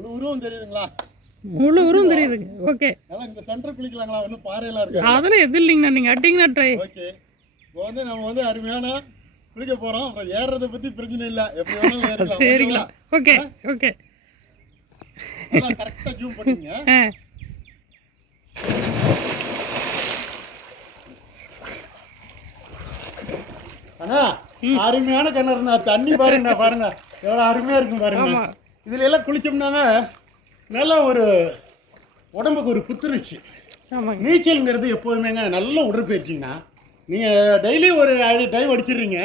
முழு உருவம் தெரியுதுங்களா? முழு உருவம் தெரியுதுங்க. ஓகே. நல்லா இந்த சென்டர் குளிக்கலாங்களா? இன்னும் பாறையெல்லாம் இருக்கு. அதெல்லாம் எது இல்லைங்கண்ணா, நீங்கள் அட்டிங்கண்ணா ட்ரை. ஓகே, இப்போ வந்து நம்ம வந்து அருமையான குளிக்க போகிறோம். அப்புறம் ஏறுறதை பற்றி பிரச்சனை இல்லை, எப்படி வேணாலும் ஏறிக்கலாம். சரிங்களா? Okay okay. நல்லா கரெக்டாக ஜூம் பண்ணிங்க. அண்ணா அருமையான கிணறு இருந்தா தண்ணி பாருங்க, பாருங்க எவ்வளோ அருமையாக இருக்கும் பாருங்க. இதுல எல்லாம் குளிச்சோம்னாங்க நல்லா ஒரு உடம்புக்கு ஒரு புத்துணர்ச்சி. நீச்சல்ங்கிறது எப்போதுமேங்க நல்ல உடற்பயிற்சிங்கண்ணா. நீங்கள் டெய்லி ஒரு டைம் அடிச்சிடுறீங்க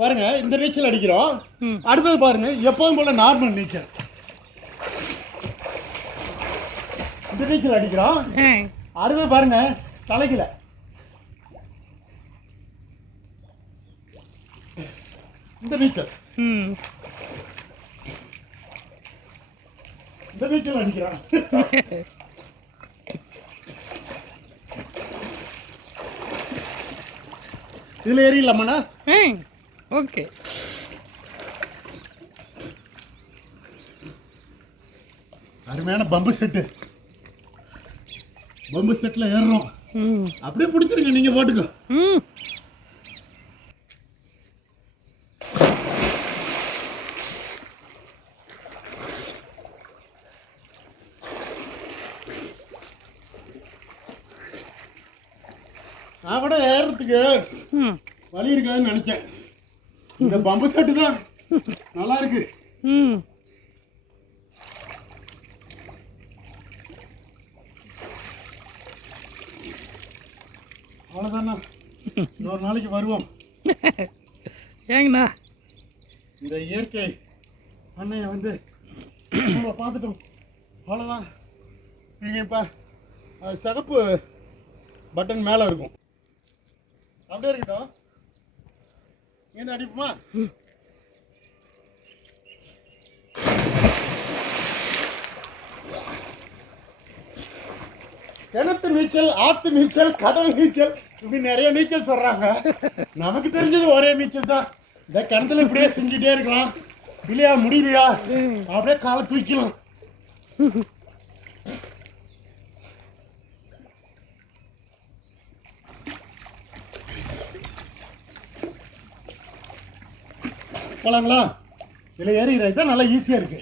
பாருங்க. இந்த நீச்சல் அடிக்கிறோம், அடுத்தது பாருங்க எப்போதும் போல நார்மல் நீச்சல். இந்த நீச்சல் அடிக்கிறோம், அடுத்தது பாருங்க தலைக்கீழ. இந்த நீச்சல் இந்த நீச்சல் அடிக்கிறான். இதுல ஏறிடலாமாண்ணா? ஓகே. அருமையான பம்பு செட்டு. பம்பு செட்ல ஏறுறோம், அப்படியே பிடிச்சிருங்க நீங்க பாட்டுக்கோ. நான் கூட ஏறுறதுக்கு வழி இருக்காதுன்னு நினைச்சேன். இந்த பம்பு செட்டு தான் நல்லா இருக்கு. அவ்வளோதாண்ணா, இன்னொரு நாளைக்கு வருவோம். ஏங்கண்ணா இந்த இயற்கை அன்னையை வந்து பார்த்துட்டோம், அவ்வளோதான். நீங்கள் இப்போ சிகப்பு பட்டன் மேலே இருக்கும், அப்படியே இருக்கட்டும். இங்கே அடிப்போமா? கிணத்து நீச்சல், ஆத்து நீச்சல், கடல் நீச்சல், இப்படி நிறைய நீச்சல் சொல்றாங்க. நமக்கு தெரிஞ்சது ஒரே நீச்சல் தான். இந்த கிணத்துல இப்படியே செஞ்சுட்டே இருக்கலாம், இல்லையா முடியலையா அப்படியே காலை தூக்கலாம். போலாங்களா? இதில் ஏறிறது தான் நல்லா ஈஸியாக இருக்கு.